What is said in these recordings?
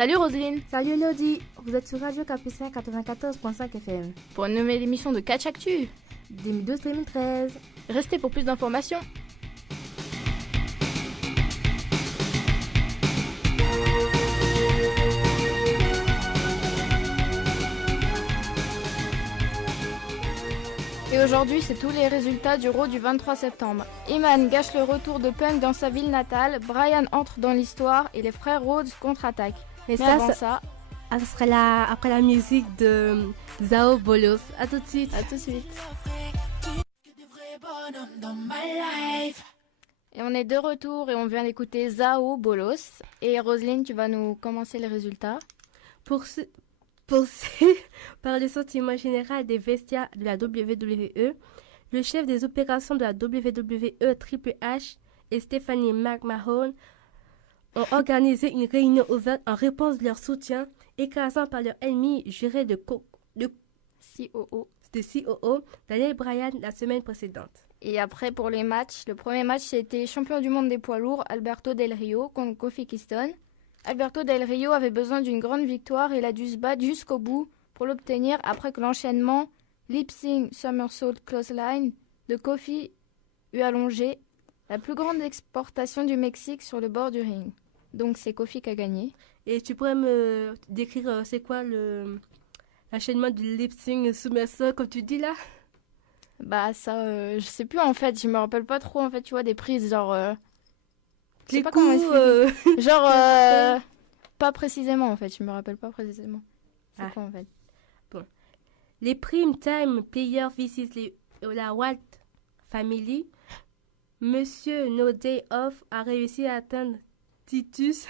Salut Roselyne. Salut Elodie, vous êtes sur Radio Capucin 94.5 FM. Pour une nouvelle émission de Catch Actu 2012-2013. Restez pour plus d'informations. Et aujourd'hui, c'est tous les résultats du Raw du 23 septembre. Iman gâche le retour de Punk dans sa ville natale, Brian entre dans l'histoire et les frères Rhodes contre-attaquent. Mais ça serait après la musique de Zao Bolos. A tout de suite. À tout de suite. Et on est de retour et on vient d'écouter Zao Bolos. Et Roselyne, tu vas nous commencer les résultats. Par le sentiment général des vestiaires de la WWE, le chef des opérations de la WWE, Triple H, et Stephanie McMahon ont organisé une réunion ouverte en réponse de leur soutien, écrasant par leur ennemi juré de COO, Daniel Bryan, la semaine précédente. Et après, pour les matchs, le premier match, c'était champion du monde des poids lourds, Alberto Del Rio contre Kofi Kingston. Alberto Del Rio avait besoin d'une grande victoire et il a dû se battre jusqu'au bout pour l'obtenir après que l'enchaînement Lip Sync Somersault Clothesline de Kofi eut allongé la plus grande exportation du Mexique sur le bord du ring. Donc c'est Kofi qui a gagné. Et tu pourrais me décrire c'est quoi l'enchaînement du Lip Sync Somersault comme tu dis là? Bah ça, je sais plus en fait, je me rappelle pas trop en fait, tu vois, des prises genre... les coups, genre pas précisément en fait, je me rappelle pas précisément. C'est quoi en fait? Bon. Les Prime Time Players vs la Walt Family. Monsieur No Day Off a réussi à atteindre Titus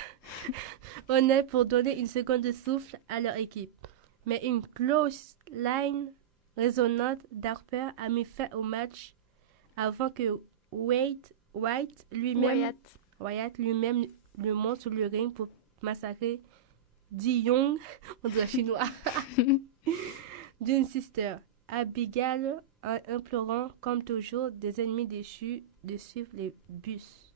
honnête pour donner une seconde de souffle à leur équipe. Mais une close line résonnante d'Harper a mis fin au match avant que Wyatt lui-même le monte sur le ring pour massacrer Di Young, on dirait chinois, d'une sister. Abigail en implorant, comme toujours, des ennemis déchus de suivre les bus.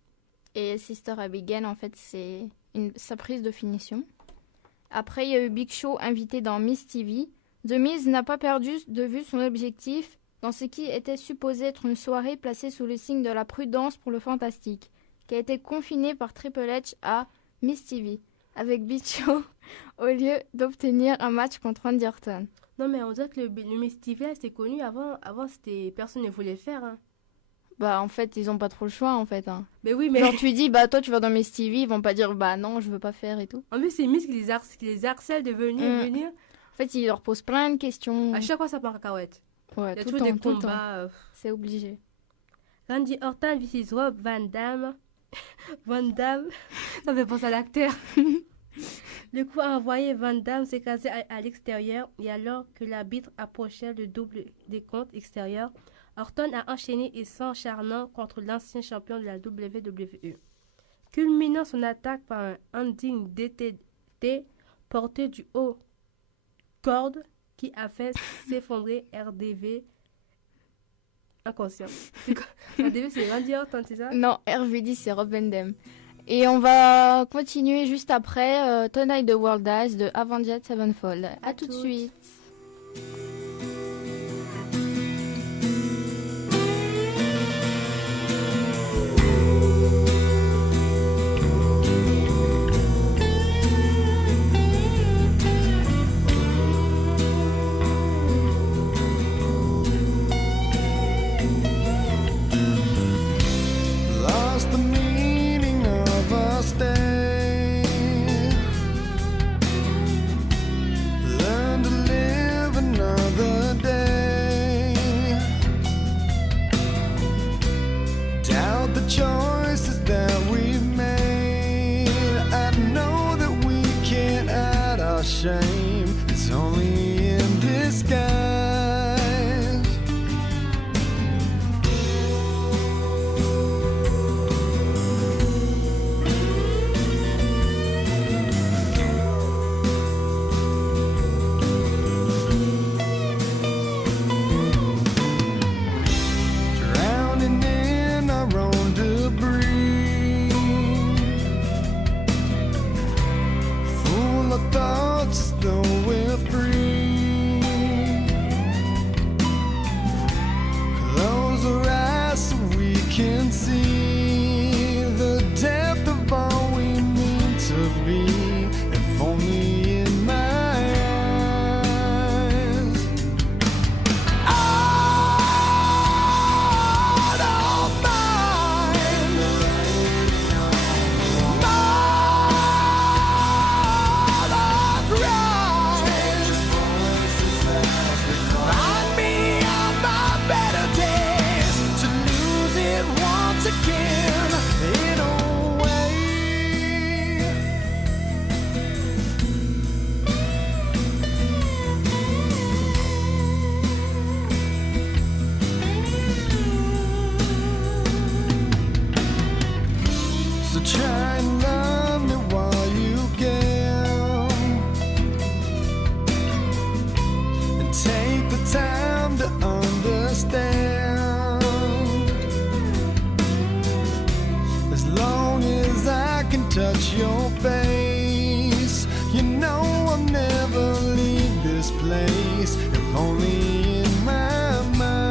Et Sister Abigail, en fait, c'est sa prise de finition. Après, il y a eu Big Show invité dans Miz TV. The Miz n'a pas perdu de vue son objectif dans ce qui était supposé être une soirée placée sous le signe de la prudence pour le fantastique, qui a été confiné par Triple H à Miz TV, avec Big Show au lieu d'obtenir un match contre Randy Orton. Non, mais on dirait que le Miz TV, c'était connu avant c'était personne ne voulait le faire. Hein. Bah, en fait, ils ont pas trop le choix, en fait. Hein. Mais oui, mais... Genre, tu dis, bah, toi, tu vas dans Miz TV, ils vont pas dire, bah, non, je veux pas faire et tout. En plus, c'est Miz qui les harcèle de venir. En fait, ils leur posent plein de questions. À chaque fois, ça part en cacahuète. Ouais, il y a tout toujours le des temps, combats. C'est obligé. Randy Orton vs Rob Van Dam. Van Dam, ça fait penser à l'acteur. Le coup a envoyé Van Dam s'écraser à l'extérieur et alors que l'arbitre approchait le double des comptes extérieurs, Orton a enchaîné et s'encharnant contre l'ancien champion de la WWE, culminant son attaque par un ending DDT porté du haut corde qui a fait s'effondrer RDV inconscient. C'est quoi? RDV, c'est Randy Orton, c'est ça? Non, RVD, c'est Rob Van Dam. Et on va continuer juste après Tonight the World Dies de Avenged Sevenfold. À tout de suite. Shame, it's only in disguise. Drowning in our own debris, full and see the depth of all we need to be. If only in my eyes. Out of mind, mother cries. Find me on my better days to lose it once again in a way. So try and love me while you can, and take the time to understand. As long as I can touch your face, you know I'll never leave this place. If only in my mind.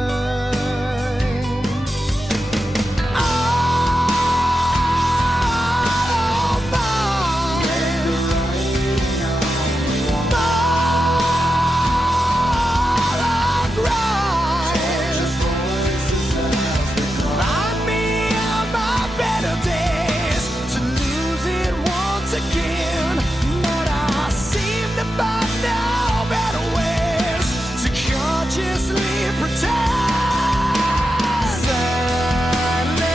Out of mind, mother cries. Find me on my better days to lose it once again. But I seem to find out better ways to consciously pretend. Silence,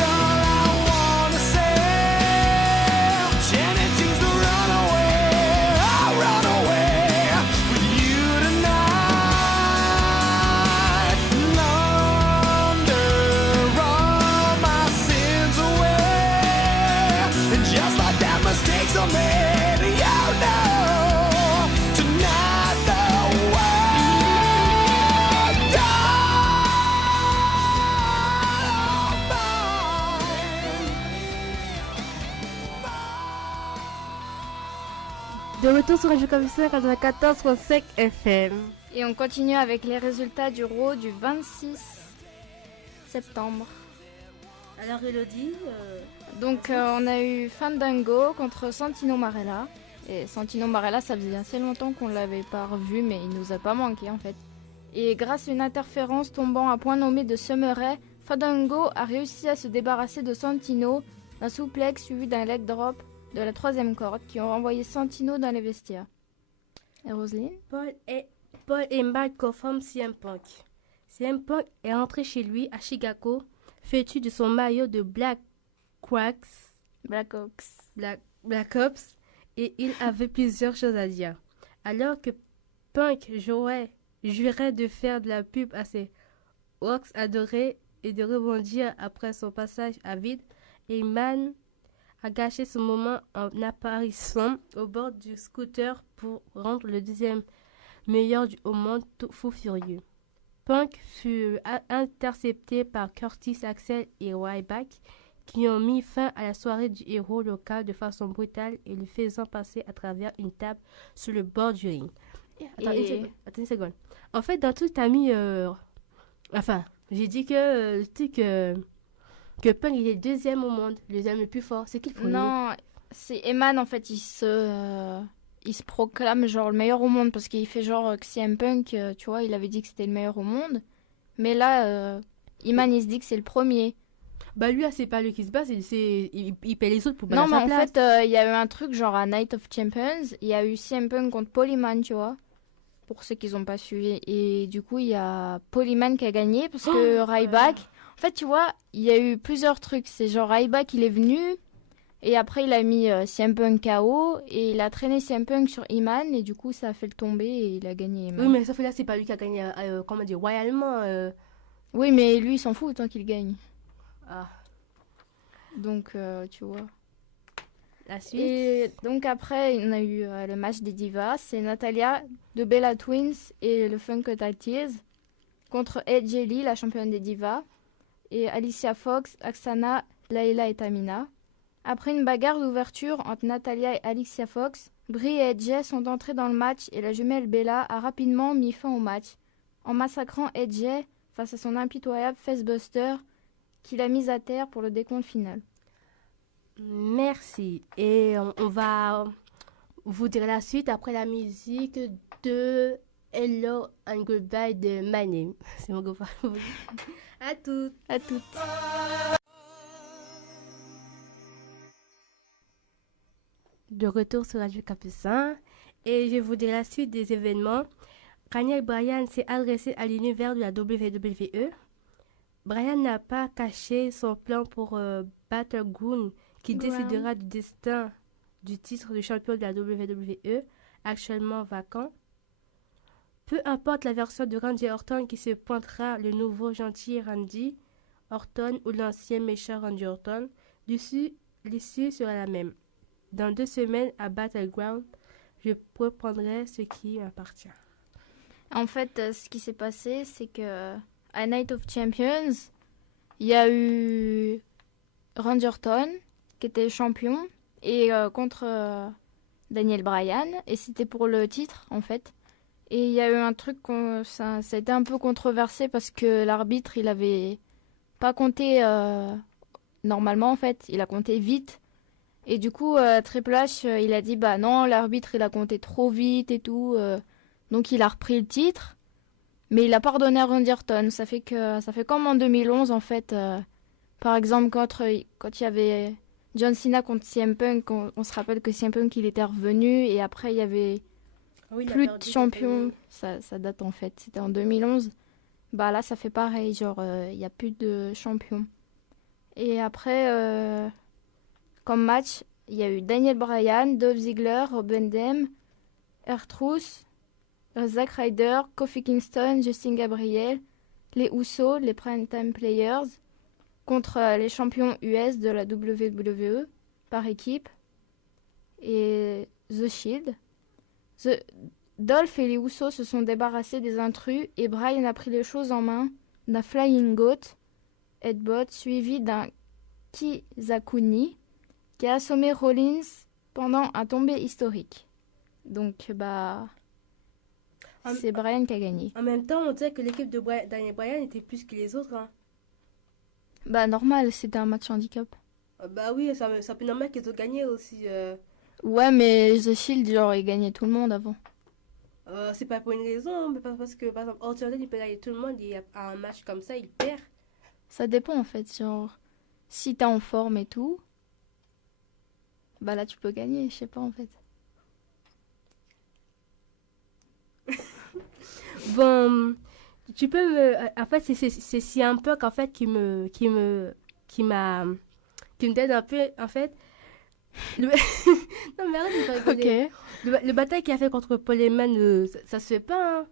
all I wanna say. Tendencies to run away, I'll run away with you tonight. Launder all my sins away, and just like that, mistakes are made. You know, tonight the world De retour sur Radio Campus 94.5 FM. Et on continue avec les résultats du Raw du 26 septembre. Alors Elodie, Donc on a eu Fandango contre Santino Marella. Et Santino Marella, ça faisait assez longtemps qu'on l'avait pas revu, mais il nous a pas manqué en fait. Et grâce à une interférence tombant à point nommé de Summer Rae, Fandango a réussi à se débarrasser de Santino d'un souplex suivi d'un leg drop de la 3e corde qui ont renvoyé Santino dans les vestiaires. Et Roselyne? Paul et Matt confirment CM Punk. CM Punk est rentré chez lui à Chicago, vêtu de son maillot de Black Ops, et il avait plusieurs choses à dire. Alors que Punk jurait de faire de la pub à ses Hawks adorés et de rebondir après son passage à vide, Heyman a gâché ce moment en apparaissant au bord du scooter pour rendre le deuxième meilleur au monde fou furieux. Punk fut intercepté par Curtis Axel et Ryback qui ont mis fin à la soirée du héros local de façon brutale et le faisant passer à travers une table sur le bord du ring. Attends une seconde. En fait, dans tout, t'as mis... j'ai dit que Punk il est deuxième au monde, le deuxième le plus fort. C'est qui le premier? Non, c'est Eman en fait, il se proclame genre le meilleur au monde parce qu'il fait genre que CM Punk, tu vois, il avait dit que c'était le meilleur au monde. Mais là, Eman il se dit que c'est le premier. Bah lui, c'est pas lui qui se bat, il paie les autres pour battre Non, mais sa en place. fait, il y a eu un truc genre à Night of Champions, il y a eu CM Punk contre Polyman, tu vois. Pour ceux qui n'ont pas suivi. Et du coup, il y a Polyman qui a gagné parce que Ryback... En fait, tu vois, il y a eu plusieurs trucs. C'est genre Ryback, il est venu et après, il a mis CM Punk KO et il a traîné CM Punk sur Iman et du coup, ça a fait le tomber et il a gagné Iman. Oui, mais sauf que là, c'est pas lui qui a gagné, comment dire, royalement. Oui, mais lui, il s'en fout tant qu'il gagne. Ah, Donc, tu vois. la suite. Et donc après, on a eu le match des divas. C'est Natalia de Bella Twins et le Funkadactyls contre Edge Lee, la championne des divas, et Alicia Fox, Aksana, Layla et Tamina. Après une bagarre d'ouverture entre Natalia et Alicia Fox, Brie et Edge sont entrés dans le match et la jumelle Bella a rapidement mis fin au match en massacrant Edge face à son impitoyable facebuster qu'il a mise à terre pour le décompte final. Merci. Et on va vous dire la suite après la musique de Hello and Goodbye de My Name. C'est mon groupe favori. À toutes. À toutes. De retour sur Radio Capucin et je vous dirai la suite des événements. Daniel Bryan s'est adressé à l'univers de la WWE. Bryan n'a pas caché son plan pour Battleground qui décidera du destin du titre de champion de la WWE, actuellement vacant. Peu importe la version de Randy Orton qui se pointera, le nouveau gentil Randy Orton ou l'ancien méchant Randy Orton, l'issue sera la même. Dans 2 semaines à Battleground, je reprendrai ce qui m'appartient. En fait, ce qui s'est passé, c'est que à Night of Champions, il y a eu Randy Orton qui était champion et contre Daniel Bryan, et c'était pour le titre en fait. Et il y a eu un truc, ça a été un peu controversé parce que l'arbitre, il avait pas compté normalement en fait, il a compté vite. Et du coup, Triple H, il a dit, bah non, l'arbitre, il a compté trop vite et tout. Donc, il a repris le titre. Mais il a pardonné à Randy Orton. Ça fait comme en 2011, en fait. Par exemple, quand il y avait John Cena contre CM Punk, on se rappelle que CM Punk, il était revenu. Et après, il y avait plus de champions. Ça date, en fait. C'était en 2011. Bah là, ça fait pareil. Genre, il n'y a plus de champions. Et après... comme match, il y a eu Daniel Bryan, Dolph Ziggler, Rob Van Dam, R-Truth, Zack Ryder, Kofi Kingston, Justin Gabriel, les Usos, les Primetime Players, contre les champions US de la WWE par équipe, et The Shield. Dolph et les Usos se sont débarrassés des intrus et Bryan a pris les choses en main d'un Flying Goat Headbutt suivi d'un Kizakuni qui a assommé Rollins pendant un tombé historique. Donc, bah, c'est Bryan qui a gagné. En même temps, on dirait que l'équipe de Daniel Bryan était plus que les autres. Hein. Bah, normal, c'était un match handicap. Bah oui, c'est un peu normal qu'ils ont gagné aussi. Ouais, mais The Shield, genre, il gagnait tout le monde avant. C'est pas pour une raison, mais pas parce que, par exemple, Orton, il peut gagner tout le monde, et à un match comme ça, il perd. Ça dépend, en fait, genre, si t'es en forme et tout, bah là, tu peux gagner, je sais pas, en fait. Bon, tu peux me... En fait, c'est CM Punk, en fait, qui me donne un peu, en fait... Non, mais arrête de pas rigoler. Ok. Le bataille qu'il a fait contre Paul Heyman, ça se fait pas, hein.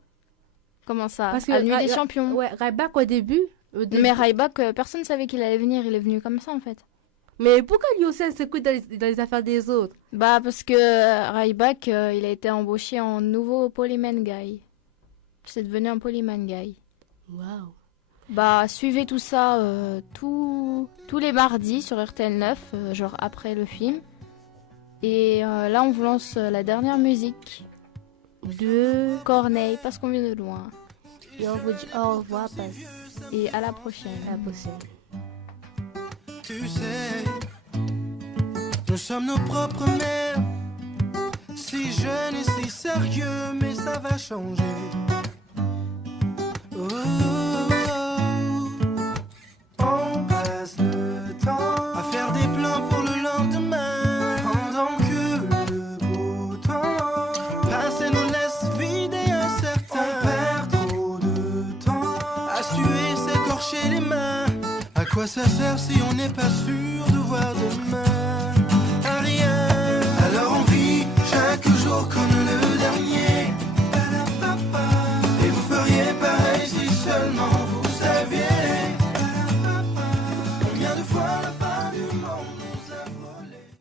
Comment ça? Parce que À la nuit des champions. Ouais, Ryback au début... Mais Ryback, personne savait qu'il allait venir, il est venu comme ça, en fait. Mais pourquoi lui aussi elle s'écoute dans les affaires des autres? Bah parce que Ryback, il a été embauché en nouveau Polyman Guy. C'est devenu un Polyman Guy. Waouh. Bah suivez tout ça tous les mardis sur RTL 9, genre après le film. Et là on vous lance la dernière musique de Corneille parce qu'on vient de loin. Et on vous dit au revoir et à la prochaine. À la prochaine. Tu sais, nous sommes nos propres mères. Si jeunes et si sérieux, mais ça va changer. Oh, on passe le temps à faire des plans pour le lendemain, pendant que le beau temps passe et nous laisse vider un certain. On perd trop de temps à suer, s'écorcher les mains. À quoi ça sert si on n'est pas sûr?